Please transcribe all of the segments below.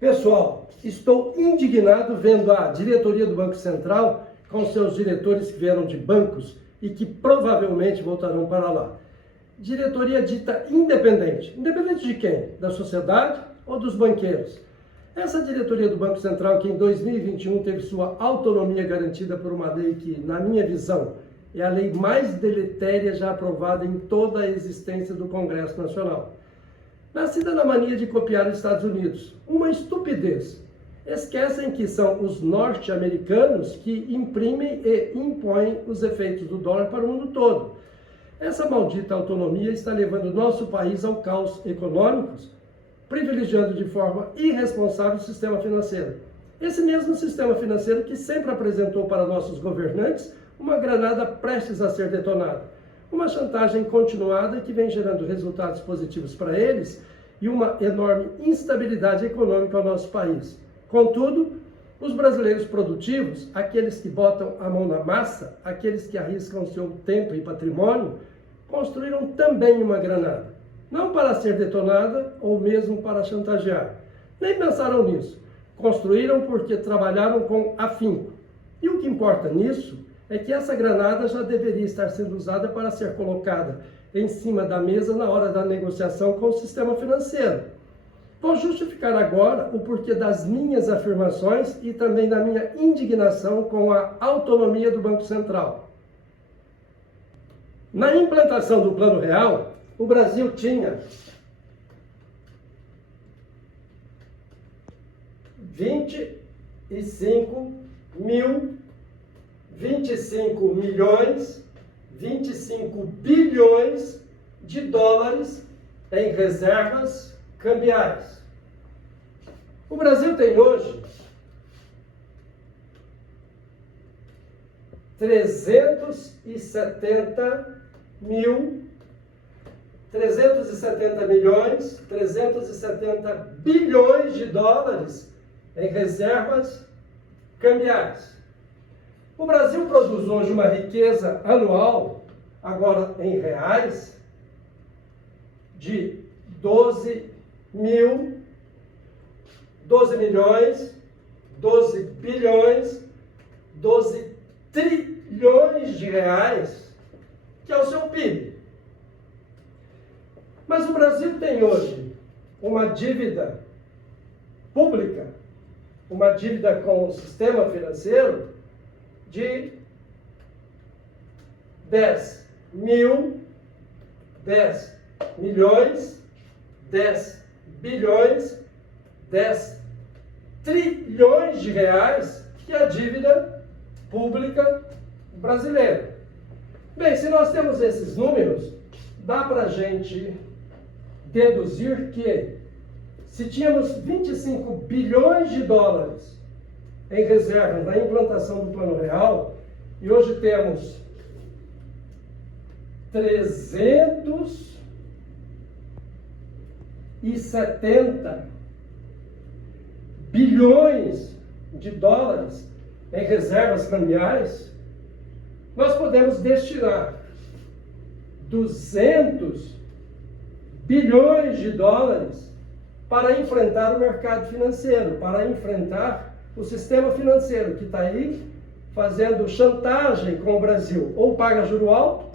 Pessoal, estou indignado vendo a diretoria do Banco Central com seus diretores que vieram de bancos e que provavelmente voltarão para lá. Diretoria dita independente. Independente de quem? Da sociedade ou dos banqueiros? Essa diretoria do Banco Central, que em 2021 teve sua autonomia garantida por uma lei que, na minha visão, é a lei mais deletéria já aprovada em toda a existência do Congresso Nacional. Nascida na mania de copiar os Estados Unidos. Uma estupidez. Esquecem que são os norte-americanos que imprimem e impõem os efeitos do dólar para o mundo todo. Essa maldita autonomia está levando nosso país ao caos econômico, privilegiando de forma irresponsável o sistema financeiro. Esse mesmo sistema financeiro que sempre apresentou para nossos governantes uma granada prestes a ser detonada. Uma chantagem continuada que vem gerando resultados positivos para eles e uma enorme instabilidade econômica ao nosso país. Contudo, os brasileiros produtivos, aqueles que botam a mão na massa, aqueles que arriscam seu tempo e patrimônio, construíram também uma granada. Não para ser detonada ou mesmo para chantagear. Nem pensaram nisso. Construíram porque trabalharam com afinco. E o que importa nisso é que essa granada já deveria estar sendo usada para ser colocada em cima da mesa na hora da negociação com o sistema financeiro. Vou justificar agora o porquê das minhas afirmações e também da minha indignação com a autonomia do Banco Central. Na implantação do Plano Real, o Brasil tinha 25 milhões, 25 bilhões de dólares em reservas cambiais. O Brasil tem hoje 370 bilhões de dólares em reservas cambiais. O Brasil produz hoje uma riqueza anual, agora em reais, de 12 milhões, 12 bilhões, 12 trilhões de reais, que é o seu PIB. Mas o Brasil tem hoje uma dívida pública, uma dívida com o sistema financeiro de 10 milhões, 10 bilhões, 10 trilhões de reais, que é a dívida pública brasileira. Bem, se nós temos esses números, dá para a gente deduzir que se tínhamos 25 bilhões de dólares em reserva na implantação do Plano Real, e hoje temos 370 bilhões de dólares em reservas cambiais, nós podemos destinar 200 bilhões de dólares para enfrentar o mercado financeiro, para enfrentar o sistema financeiro que está aí fazendo chantagem com o Brasil. Ou paga juro alto,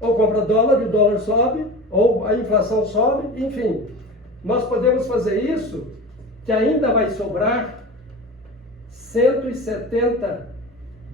ou compra dólar e o dólar sobe, ou a inflação sobe, enfim. Nós podemos fazer isso, que ainda vai sobrar 170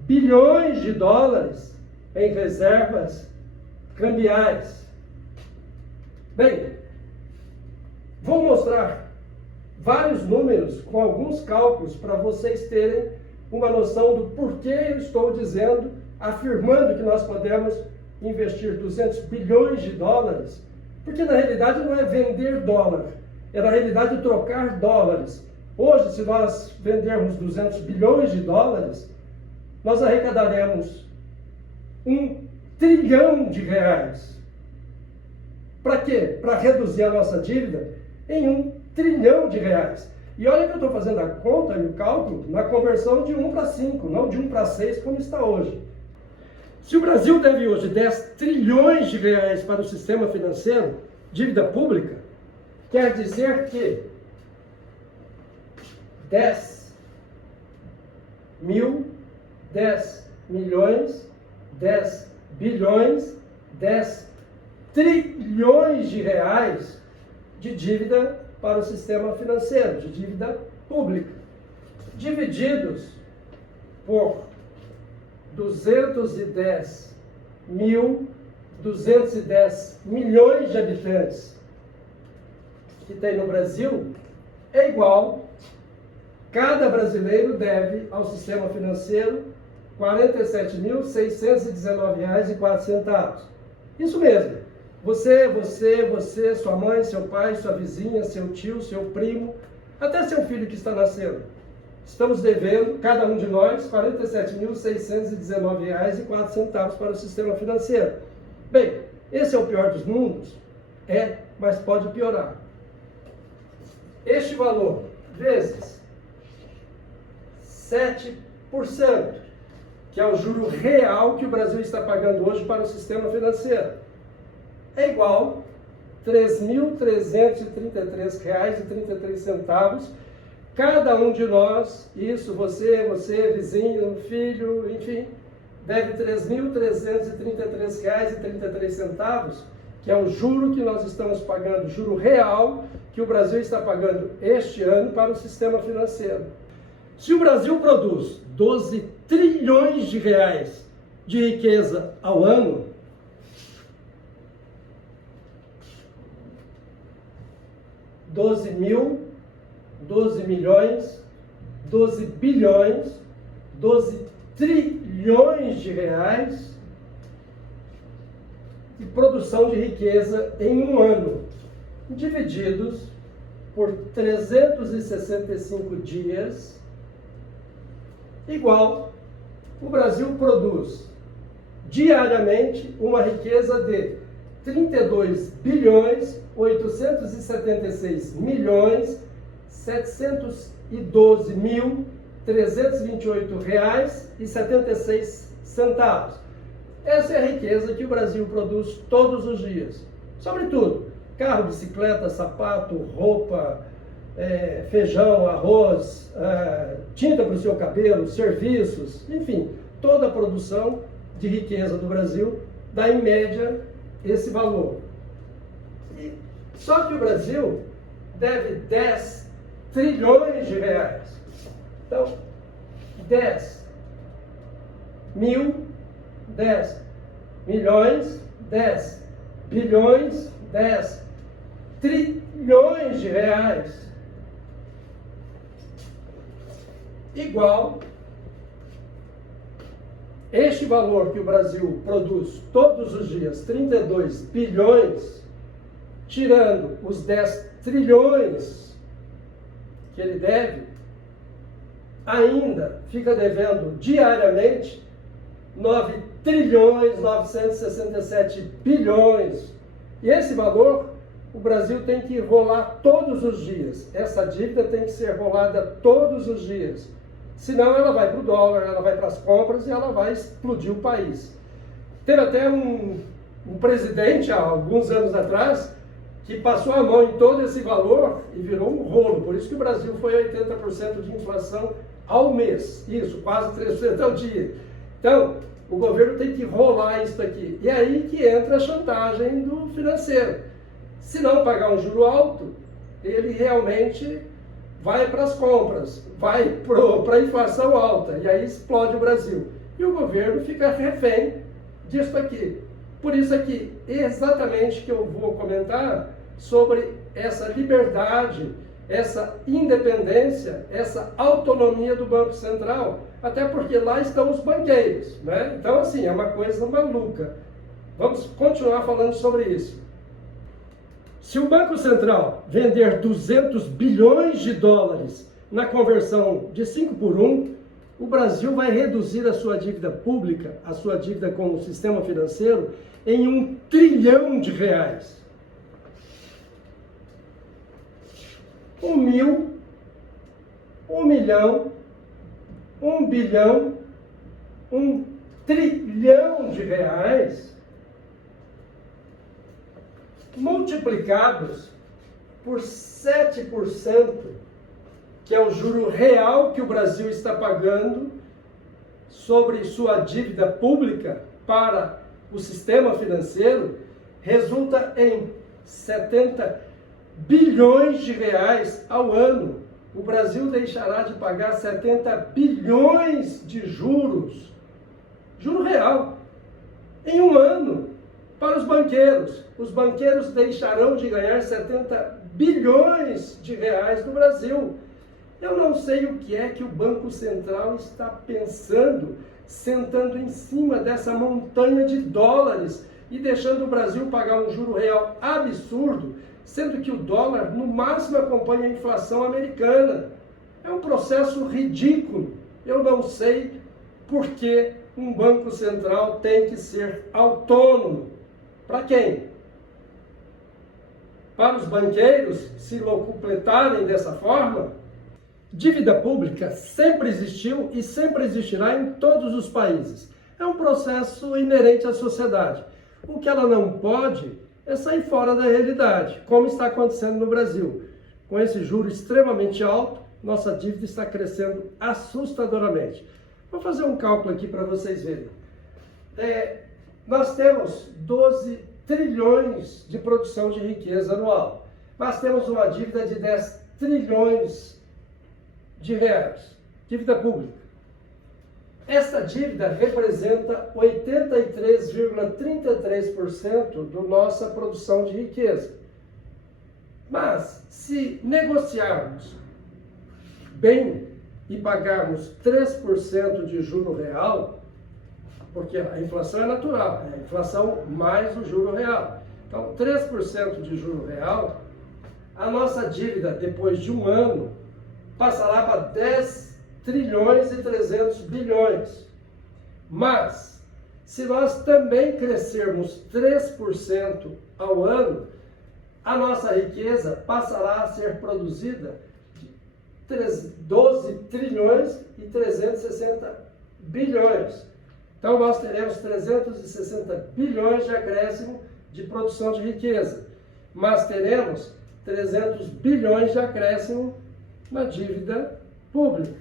bilhões de dólares em reservas cambiais. Bem, vou mostrar vários números com alguns cálculos para vocês terem uma noção do porquê eu estou dizendo, afirmando que nós podemos investir 200 bilhões de dólares, porque na realidade não é vender dólar, é na realidade trocar dólares. Hoje, se nós vendermos 200 bilhões de dólares, nós arrecadaremos 1 trilhão de reais. Para quê? Para reduzir a nossa dívida em 1 trilhão de reais. E olha que eu estou fazendo a conta e o cálculo na conversão de 1 para 5, não de 1 para 6 como está hoje. Se o Brasil deve hoje 10 trilhões de reais para o sistema financeiro, dívida pública, quer dizer que 10 mil, 10 milhões, 10 bilhões, 10 trilhões de reais de dívida para o sistema financeiro, de dívida pública, divididos por 210 milhões de habitantes que tem no Brasil, é igual, cada brasileiro deve ao sistema financeiro R$ 47.619,04. Isso mesmo. Você, sua mãe, seu pai, sua vizinha, seu tio, seu primo, até seu filho que está nascendo. Estamos devendo, cada um de nós, R$ 47.619,04 para o sistema financeiro. Bem, esse é o pior dos mundos? É, mas pode piorar. Este valor, vezes 7%, que é o juro real que o Brasil está pagando hoje para o sistema financeiro, é igual a R$ 3.333,33. Cada um de nós, isso, você, vizinho, filho, enfim, deve R$ 3.333,33, que é o juro que nós estamos pagando, juro real que o Brasil está pagando este ano para o sistema financeiro. Se o Brasil produz 12 trilhões de reais de riqueza ao ano, $12 milhões, 12 bilhões, 12 trilhões de reais de produção de riqueza em um ano, divididos por 365 dias, igual, o Brasil produz diariamente uma riqueza de 32 bilhões 876 milhões 712 mil 328 reais e 76 centavos. Essa é a riqueza que o Brasil produz todos os dias. Sobretudo, carro, bicicleta, sapato, roupa, feijão, arroz, tinta para o seu cabelo, serviços, enfim, toda a produção de riqueza do Brasil dá em média esse valor. Só que o Brasil deve 10 trilhões de reais. Então, 10 milhões, 10 bilhões, 10 trilhões de reais, igual este valor que o Brasil produz todos os dias, 32 bilhões, tirando os 10 trilhões que ele deve, ainda fica devendo diariamente 9 trilhões 967 bilhões. E esse valor o Brasil tem que rolar todos os dias. Essa dívida tem que ser rolada todos os dias. Senão ela vai para o dólar, ela vai para as compras e ela vai explodir o país. Teve até um presidente, há alguns anos atrás, que passou a mão em todo esse valor e virou um rolo. Por isso que o Brasil foi 80% de inflação ao mês. Isso, quase 3% ao dia. Então, o governo tem que rolar isso aqui. E aí que entra a chantagem do financeiro. Se não pagar um juro alto, ele realmente vai para as compras, vai para a inflação alta, e aí explode o Brasil. E o governo fica refém disso aqui. Por isso aqui, exatamente que eu vou comentar sobre essa liberdade, essa independência, essa autonomia do Banco Central, até porque lá estão os banqueiros, né? Então, assim, é uma coisa maluca. Vamos continuar falando sobre isso. Se o Banco Central vender 200 bilhões de dólares na conversão de 5 por 1, o Brasil vai reduzir a sua dívida pública, a sua dívida com o sistema financeiro, em 1 trilhão de reais. 1 mil, 1 milhão, 1 bilhão, 1 trilhão de reais multiplicados por 7% que é o juro real que o Brasil está pagando sobre sua dívida pública para o sistema financeiro, resulta em 70 bilhões de reais ao ano. O Brasil deixará de pagar 70 bilhões de juros, juro real, em um ano, para os banqueiros. Os banqueiros deixarão de ganhar 70 bilhões de reais no Brasil. Eu não sei o que é que o Banco Central está pensando, sentando em cima dessa montanha de dólares e deixando o Brasil pagar um juro real absurdo, sendo que o dólar no máximo acompanha a inflação americana. É um processo ridículo. Eu não sei por que um Banco Central tem que ser autônomo. Para quem? Para os banqueiros se locupletarem dessa forma? Dívida pública sempre existiu e sempre existirá em todos os países. É um processo inerente à sociedade. O que ela não pode é sair fora da realidade, como está acontecendo no Brasil. Com esse juro extremamente alto, nossa dívida está crescendo assustadoramente. Vou fazer um cálculo aqui para vocês verem. Nós temos 12 trilhões de produção de riqueza anual, mas temos uma dívida de 10 trilhões de reais, dívida pública. Esta dívida representa 83,33% da nossa produção de riqueza. Mas, se negociarmos bem e pagarmos 3% de juro real, porque a inflação é natural, é a inflação mais o juro real. Então, 3% de juro real, a nossa dívida, depois de um ano, passará para 10 trilhões e 300 bilhões. Mas, se nós também crescermos 3% ao ano, a nossa riqueza passará a ser produzida de 12 trilhões e 360 bilhões. Então, nós teremos 360 bilhões de acréscimo de produção de riqueza, mas teremos 300 bilhões de acréscimo na dívida pública,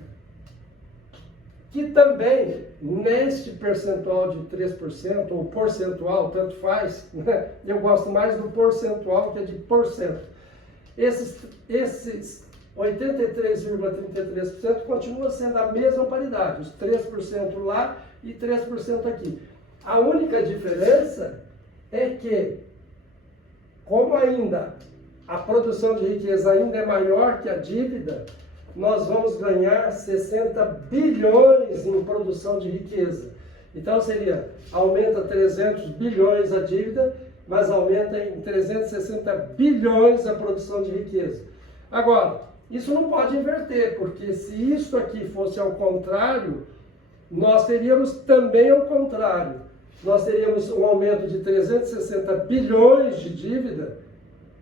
que também, neste percentual de 3%, ou percentual, tanto faz, né? Eu gosto mais do percentual que é de porcento. Esses 83,33% continua sendo a mesma paridade, os 3% lá e 3% aqui. A única diferença é que, como ainda a produção de riqueza ainda é maior que a dívida, nós vamos ganhar 60 bilhões em produção de riqueza. Então seria, aumenta 300 bilhões a dívida, mas aumenta em 360 bilhões a produção de riqueza. Agora, isso não pode inverter, porque se isso aqui fosse ao contrário, nós teríamos também ao contrário. Nós teríamos um aumento de 360 bilhões de dívida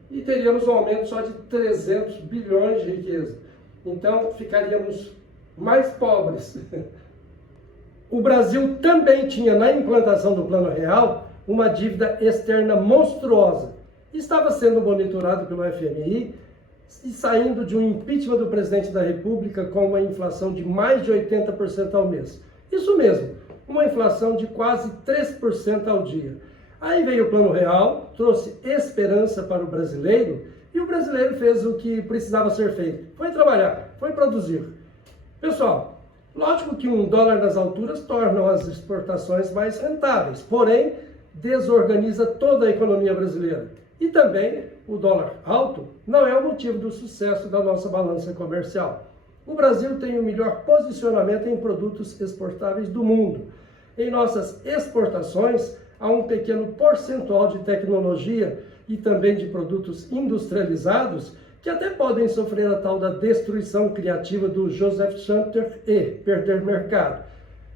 e teríamos um aumento só de 300 bilhões de riqueza. Então, ficaríamos mais pobres. O Brasil também tinha, na implantação do Plano Real, uma dívida externa monstruosa. Estava sendo monitorado pelo FMI e saindo de um impeachment do presidente da República com uma inflação de mais de 80% ao mês. Isso mesmo, uma inflação de quase 3% ao dia. Aí veio o Plano Real, trouxe esperança para o brasileiro, e o brasileiro fez o que precisava ser feito. Foi trabalhar, foi produzir. Pessoal, lógico que $1 nas alturas torna as exportações mais rentáveis, porém, desorganiza toda a economia brasileira. E também, o dólar alto não é o motivo do sucesso da nossa balança comercial. O Brasil tem o melhor posicionamento em produtos exportáveis do mundo. Em nossas exportações, há um pequeno percentual de tecnologia e também de produtos industrializados que até podem sofrer a tal da destruição criativa do Joseph Schumpeter e perder mercado.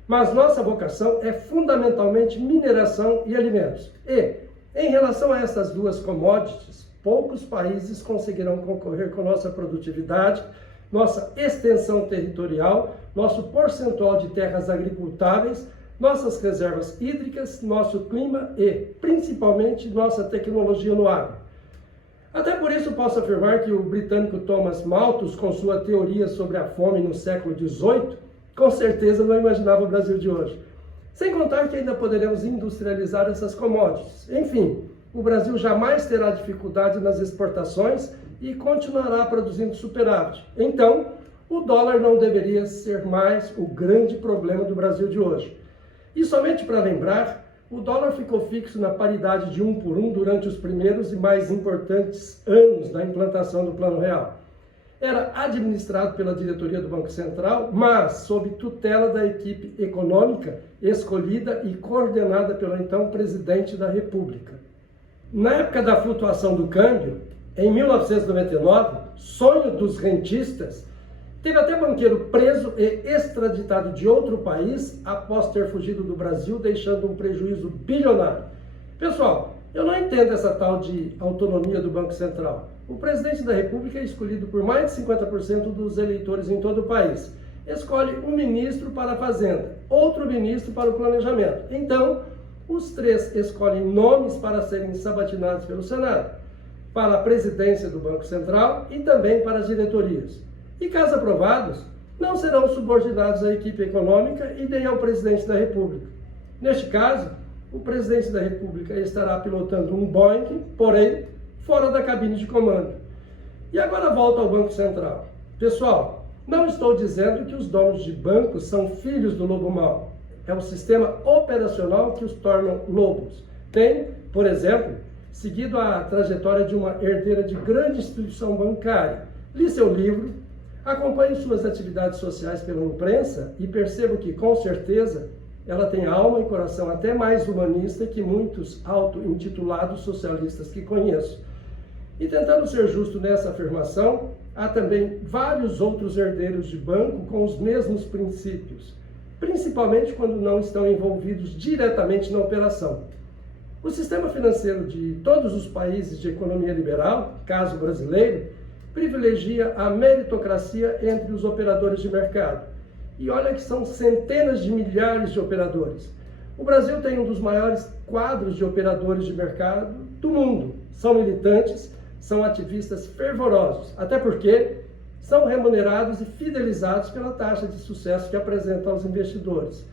Mas nossa vocação é fundamentalmente mineração e alimentos. E, em relação a essas duas commodities, poucos países conseguirão concorrer com nossa produtividade, nossa extensão territorial, nosso percentual de terras agricultáveis, nossas reservas hídricas, nosso clima e, principalmente, nossa tecnologia no agro. Até por isso posso afirmar que o britânico Thomas Malthus, com sua teoria sobre a fome no século XVIII, com certeza não imaginava o Brasil de hoje. Sem contar que ainda poderemos industrializar essas commodities. Enfim, o Brasil jamais terá dificuldade nas exportações e continuará produzindo superávit. Então, o dólar não deveria ser mais o grande problema do Brasil de hoje. E somente para lembrar, o dólar ficou fixo na paridade de 1 por 1 durante os primeiros e mais importantes anos da implantação do Plano Real. Era administrado pela diretoria do Banco Central, mas sob tutela da equipe econômica escolhida e coordenada pelo então presidente da República. Na época da flutuação do câmbio, em 1999, sonho dos rentistas, teve até banqueiro preso e extraditado de outro país após ter fugido do Brasil, deixando um prejuízo bilionário. Pessoal, eu não entendo essa tal de autonomia do Banco Central. O presidente da República é escolhido por mais de 50% dos eleitores em todo o país. Escolhe um ministro para a Fazenda, outro ministro para o Planejamento. Então, os três escolhem nomes para serem sabatinados pelo Senado, para a presidência do Banco Central e também para as diretorias. E caso aprovados, não serão subordinados à equipe econômica e nem ao presidente da República. Neste caso, o presidente da República estará pilotando um Boeing, porém, fora da cabine de comando. E agora volta ao Banco Central. Pessoal, não estou dizendo que os donos de bancos são filhos do lobo mau. É o sistema operacional que os torna lobos. Tem, por exemplo, seguido a trajetória de uma herdeira de grande instituição bancária. Li seu livro, acompanhe suas atividades sociais pela imprensa e percebo que, com certeza, ela tem alma e coração até mais humanista que muitos auto-intitulados socialistas que conheço. E tentando ser justo nessa afirmação, há também vários outros herdeiros de banco com os mesmos princípios, principalmente quando não estão envolvidos diretamente na operação. O sistema financeiro de todos os países de economia liberal, caso brasileiro, privilegia a meritocracia entre os operadores de mercado. E olha que são centenas de milhares de operadores. O Brasil tem um dos maiores quadros de operadores de mercado do mundo. São militantes, são ativistas fervorosos, até porque são remunerados e fidelizados pela taxa de sucesso que apresentam aos investidores.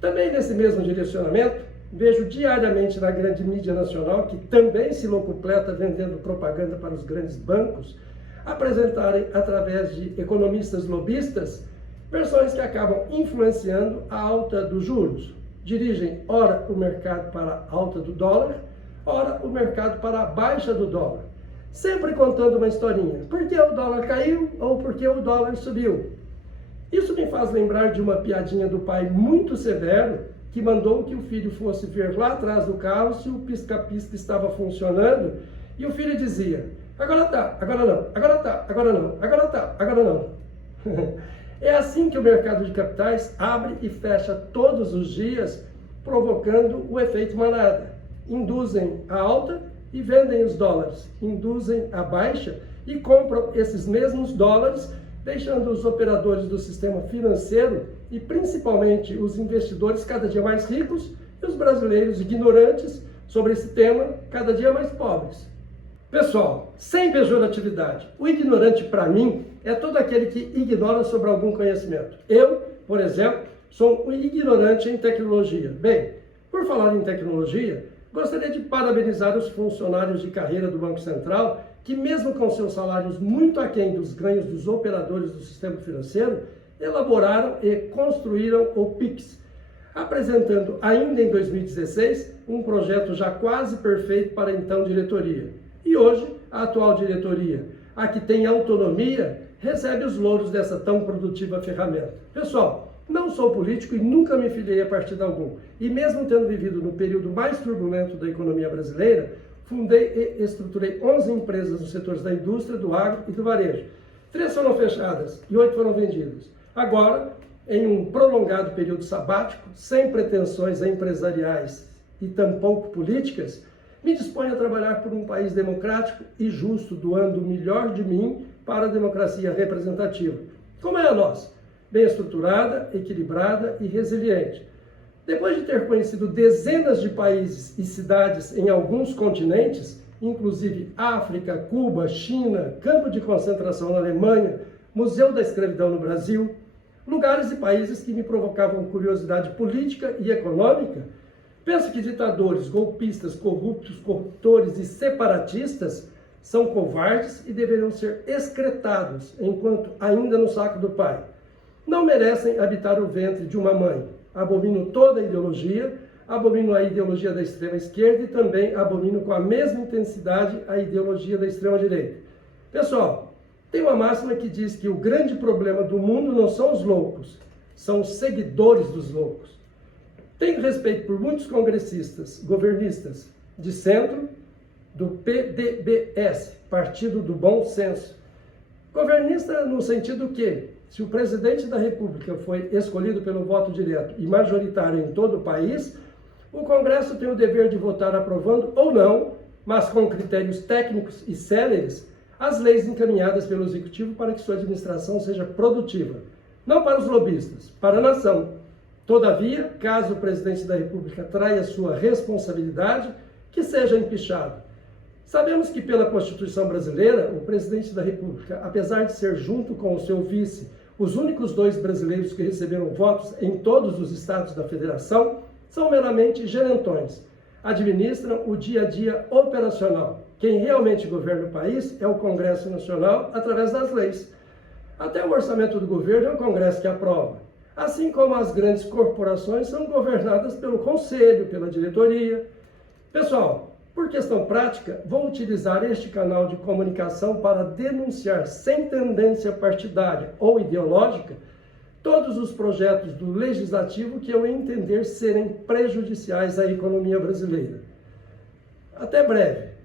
Também nesse mesmo direcionamento, vejo diariamente na grande mídia nacional, que também se locupleta vendendo propaganda para os grandes bancos, apresentarem, através de economistas lobistas, versões que acabam influenciando a alta dos juros. Dirigem, ora, o mercado para a alta do dólar, ora, o mercado para a baixa do dólar. Sempre contando uma historinha. Por que o dólar caiu ou por que o dólar subiu? Isso me faz lembrar de uma piadinha do pai muito severo que mandou que o filho fosse ver lá atrás do carro se o pisca-pisca estava funcionando e o filho dizia: agora tá, agora não, agora tá, agora não, agora tá, agora não. É assim que o mercado de capitais abre e fecha todos os dias, provocando o efeito manada. Induzem a alta e vendem os dólares, induzem a baixa e compram esses mesmos dólares, deixando os operadores do sistema financeiro e principalmente os investidores cada dia mais ricos e os brasileiros ignorantes sobre esse tema cada dia mais pobres. Pessoal, sem pejoratividade, o ignorante para mim é todo aquele que ignora sobre algum conhecimento. Eu, por exemplo, sou um ignorante em tecnologia. Bem, por falar em tecnologia, gostaria de parabenizar os funcionários de carreira do Banco Central, que mesmo com seus salários muito aquém dos ganhos dos operadores do sistema financeiro, elaboraram e construíram o Pix, apresentando ainda em 2016 um projeto já quase perfeito para a então diretoria. E hoje, a atual diretoria, a que tem autonomia, recebe os louros dessa tão produtiva ferramenta. Pessoal, não sou político e nunca me filiei a partido algum. E mesmo tendo vivido no período mais turbulento da economia brasileira, fundei e estruturei 11 empresas nos setores da indústria, do agro e do varejo. 3 foram fechadas e 8 foram vendidas. Agora, em um prolongado período sabático, sem pretensões empresariais e tampouco políticas, me disponho a trabalhar por um país democrático e justo, doando o melhor de mim para a democracia representativa, como é a nossa, bem estruturada, equilibrada e resiliente. Depois de ter conhecido dezenas de países e cidades em alguns continentes, inclusive África, Cuba, China, campo de concentração na Alemanha, Museu da Escravidão no Brasil, lugares e países que me provocavam curiosidade política e econômica. Penso que ditadores, golpistas, corruptos, corruptores e separatistas são covardes e deveriam ser excretados enquanto ainda no saco do pai. Não merecem habitar o ventre de uma mãe. Abomino toda a ideologia, abomino a ideologia da extrema esquerda e também abomino com a mesma intensidade a ideologia da extrema direita. Pessoal, tem uma máxima que diz que o grande problema do mundo não são os loucos, são os seguidores dos loucos. Tenho respeito por muitos congressistas, governistas de centro, do PDBS, Partido do Bom Senso. Governista no sentido que, se o presidente da República foi escolhido pelo voto direto e majoritário em todo o país, o Congresso tem o dever de votar aprovando ou não, mas com critérios técnicos e céleres, as leis encaminhadas pelo Executivo para que sua administração seja produtiva. Não para os lobistas, para a nação. Todavia, caso o presidente da República traia sua responsabilidade, que seja empichado. Sabemos que pela Constituição brasileira, o presidente da República, apesar de ser junto com o seu vice, os únicos 2 brasileiros que receberam votos em todos os estados da federação, são meramente gerentões. Administram o dia a dia operacional. Quem realmente governa o país é o Congresso Nacional através das leis. Até o orçamento do governo é o Congresso que aprova. Assim como as grandes corporações são governadas pelo Conselho, pela diretoria. Pessoal, por questão prática, vou utilizar este canal de comunicação para denunciar, sem tendência partidária ou ideológica, todos os projetos do Legislativo que eu entender serem prejudiciais à economia brasileira. Até breve.